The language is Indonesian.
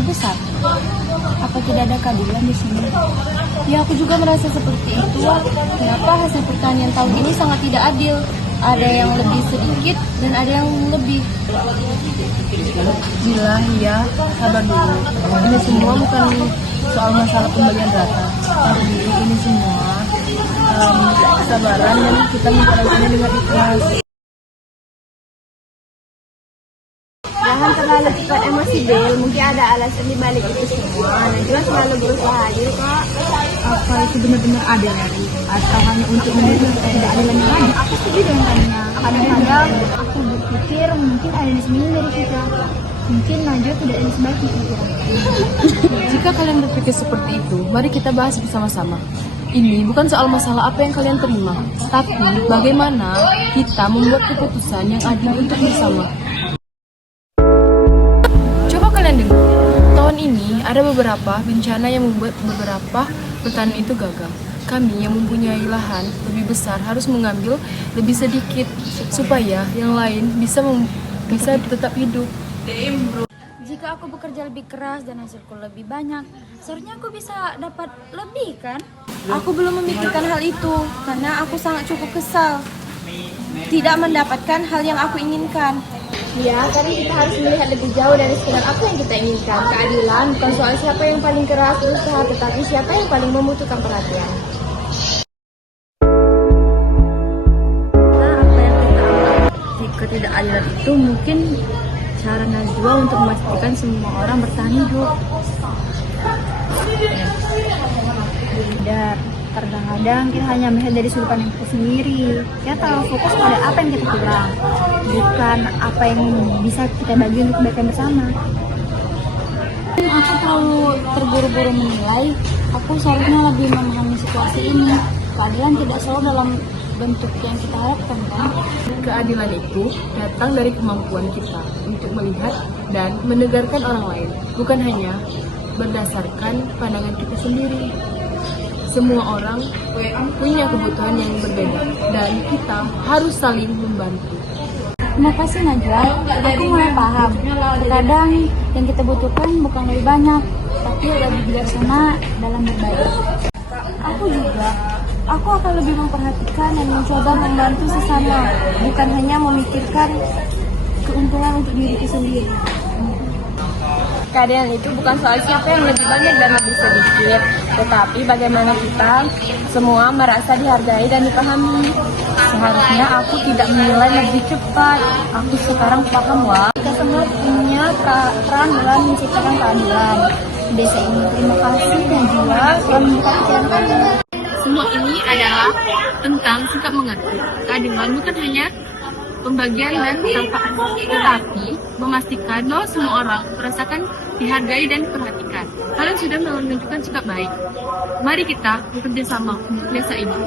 lebih besar. Apa tidak ada keadilan di sini? Ya, aku juga merasa seperti itu. Kenapa hasil pertanian tahun ini sangat tidak adil? Ada yang lebih sedikit dan ada yang lebih. Gila, ya, sabar dulu. Ini semua bukan soal masalah pembagian rata, tapi ini semua kesabaran dan kita menjalankannya dengan ikhlas. Jangan terlalu cepat emosi, Bel. Mungkin ada alasan di balik itu semua. Najwa selalu berusaha adil, Kak. Apa itu benar-benar adil, Ari? Atau hanya untuk menutup ketidakadilan yang ada? Aku setuju dengan tanya. Kadang-kadang aku berpikir mungkin ada di sini dari kita. Mungkin Najwa tidak ada sebaik itu. Jika kalian berpikir seperti itu, mari kita bahas bersama-sama. Ini bukan soal masalah apa yang kalian terima, tapi bagaimana kita membuat keputusan yang adil untuk bersama. Coba kalian dengar, tahun ini ada beberapa bencana yang membuat beberapa petani itu gagal. Kami yang mempunyai lahan lebih besar harus mengambil lebih sedikit supaya yang lain bisa tetap hidup. Jika aku bekerja lebih keras dan hasilku lebih banyak, seharusnya aku bisa dapat lebih, kan? Aku belum memikirkan hal itu karena aku sangat cukup kesal tidak mendapatkan hal yang aku inginkan. Ya, karena kita harus melihat lebih jauh dari sekedar apa yang kita inginkan. Keadilan bukan soal siapa yang paling keras berusaha, tetapi siapa yang paling membutuhkan perhatian. Jika tidak adil itu mungkin cara Najwa untuk memastikan semua orang bertahan hidup. Dan kadang-kadang kita hanya melihat dari sudut pandang kita sendiri. Kita terlalu fokus pada apa yang kita kurang, bukan apa yang bisa kita bagi untuk kebaikan bersama. Aku terlalu terburu-buru menilai. Aku seharusnya lebih memahami situasi ini. Keadilan tidak selalu dalam bentuk yang kita harapkan, kan? Keadilan itu datang dari kemampuan kita untuk melihat dan mendengarkan orang lain, bukan hanya berdasarkan pandangan kita sendiri. Semua orang punya kebutuhan yang berbeda dan kita harus saling membantu. Terima kasih, Najwa. Aku mulai paham. Terkadang yang kita butuhkan bukan lebih banyak, tapi lebih bijaksana dalam berbagi. Aku juga. Aku akan lebih memperhatikan dan mencoba membantu sesama, bukan hanya memikirkan keuntungan untuk diriku sendiri. Keadilan itu bukan soal siapa yang lebih banyak dan lebih sedikit, tetapi bagaimana kita semua merasa dihargai dan dipahami. Seharusnya aku tidak menilai lebih cepat. Aku sekarang paham, Wak. Kita semua punya peran dalam menciptakan keadilan. Desa ini terima kasih dan juga telah membuka pikiran kami. Semua ini adalah tentang sikap mengerti. Keadilan bukan hanya pembagian dan kesamaan, tetapi memastikan bahwa semua orang merasakan dihargai dan diperhatikan. Kalian sudah menunjukkan sikap baik. Mari kita bekerja sama untuk desa ini.